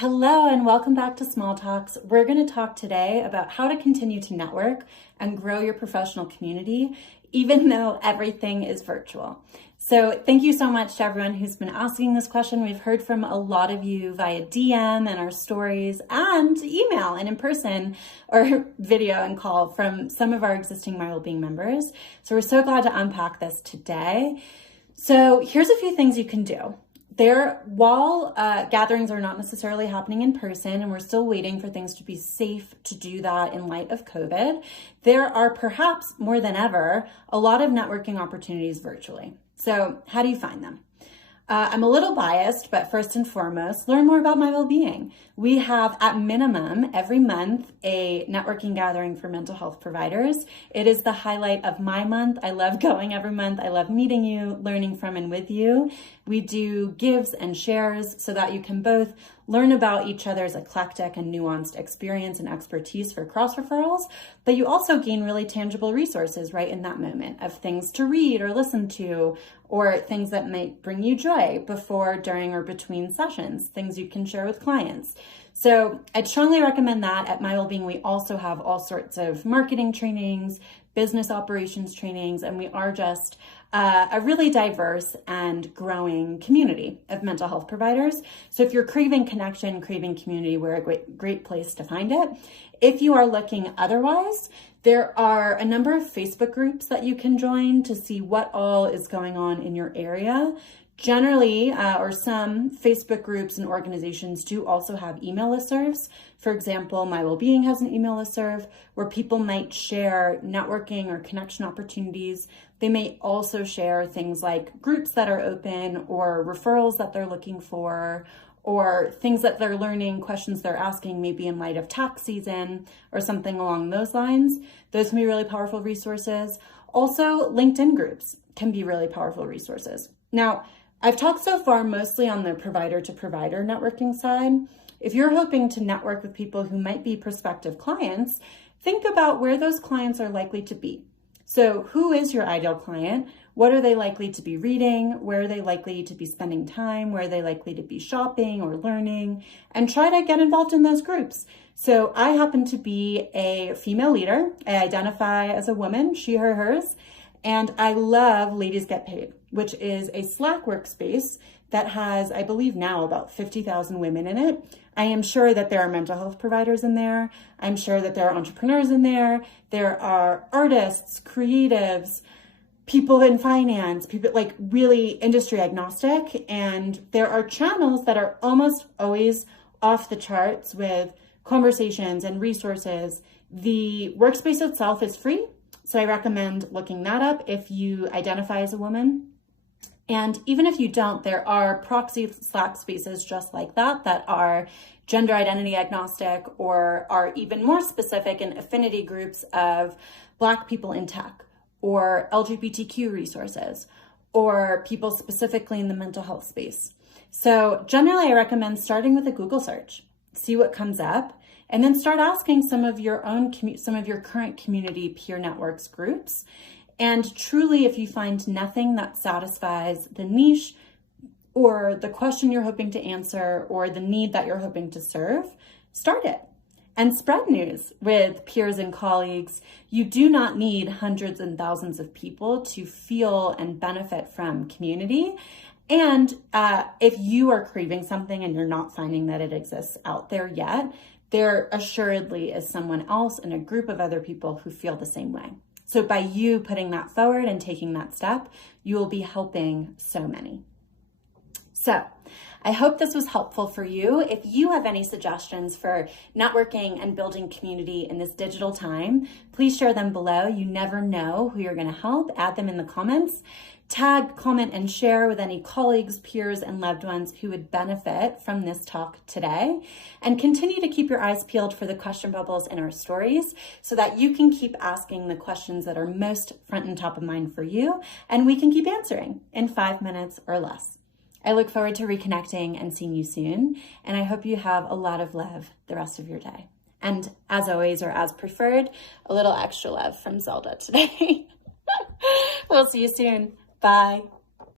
Hello and welcome back to Small Talks. We're going to talk today about how to continue to network and grow your professional community, even though everything is virtual. So thank you so much to everyone who's been asking this question. We've heard from a lot of you via DM and our stories and email and in person or video and call from some of our existing MyWellbeing members. So we're so glad to unpack this today. So here's a few things you can do. While gatherings are not necessarily happening in person and we're still waiting for things to be safe to do that in light of COVID, there are perhaps more than ever a lot of networking opportunities virtually. So how do you find them? I'm a little biased, but first and foremost, learn more about MyWellbeing. We have, at minimum, every month, a networking gathering for mental health providers. It is the highlight of my month. I love going every month. I love meeting you, learning from and with you. We do gives and shares so that you can both learn about each other's eclectic and nuanced experience and expertise for cross referrals, but you also gain really tangible resources right in that moment of things to read or listen to, or things that might bring you joy before, during, or between sessions, things you can share with clients. So I'd strongly recommend that. At MyWellbeing, we also have all sorts of marketing trainings, business operations trainings, and we are just a really diverse and growing community of mental health providers. So if you're craving connection, craving community, we're a great place to find it. If you are looking otherwise, there are a number of Facebook groups that you can join to see what all is going on in your area. Generally, or some Facebook groups and organizations do also have email listservs. For example, MyWellbeing has an email listserv where people might share networking or connection opportunities. They may also share things like groups that are open or referrals that they're looking for, or things that they're learning, questions they're asking, maybe in light of tax season or something along those lines. Those can be really powerful resources. Also, LinkedIn groups can be really powerful resources. Now, I've talked so far mostly on the provider-to-provider networking side. If you're hoping to network with people who might be prospective clients, think about where those clients are likely to be. So who is your ideal client? What are they likely to be reading? Where are they likely to be spending time? Where are they likely to be shopping or learning? And try to get involved in those groups. So I happen to be a female leader. I identify as a woman, she, her, hers. And I love Ladies Get Paid, which is a Slack workspace that has, I believe now, about 50,000 women in it. I am sure that there are mental health providers in there. I'm sure that there are entrepreneurs in there. There are artists, creatives, people in finance, people like really industry agnostic. And there are channels that are almost always off the charts with conversations and resources. The workspace itself is free. So I recommend looking that up if you identify as a woman. And even if you don't, there are proxy Slack spaces just like that are gender identity agnostic or are even more specific in affinity groups of Black people in tech or LGBTQ resources or people specifically in the mental health space. So generally, I recommend starting with a Google search, see what comes up, and then start asking some of your current community peer networks groups. And truly, if you find nothing that satisfies the niche or the question you're hoping to answer or the need that you're hoping to serve, start it and spread news with peers and colleagues. You do not need hundreds and thousands of people to feel and benefit from community. And if you are craving something and you're not finding that it exists out there yet, there assuredly is someone else in a group of other people who feel the same way. So by you putting that forward and taking that step, you will be helping so many. So I hope this was helpful for you. If you have any suggestions for networking and building community in this digital time, please share them below. You never know who you're going to help. Add them in the comments. Tag, comment, and share with any colleagues, peers, and loved ones who would benefit from this talk today. And continue to keep your eyes peeled for the question bubbles in our stories so that you can keep asking the questions that are most front and top of mind for you, and we can keep answering in 5 minutes or less. I look forward to reconnecting and seeing you soon, and I hope you have a lot of love the rest of your day. And as always, or as preferred, a little extra love from Zelda today. We'll see you soon. Bye.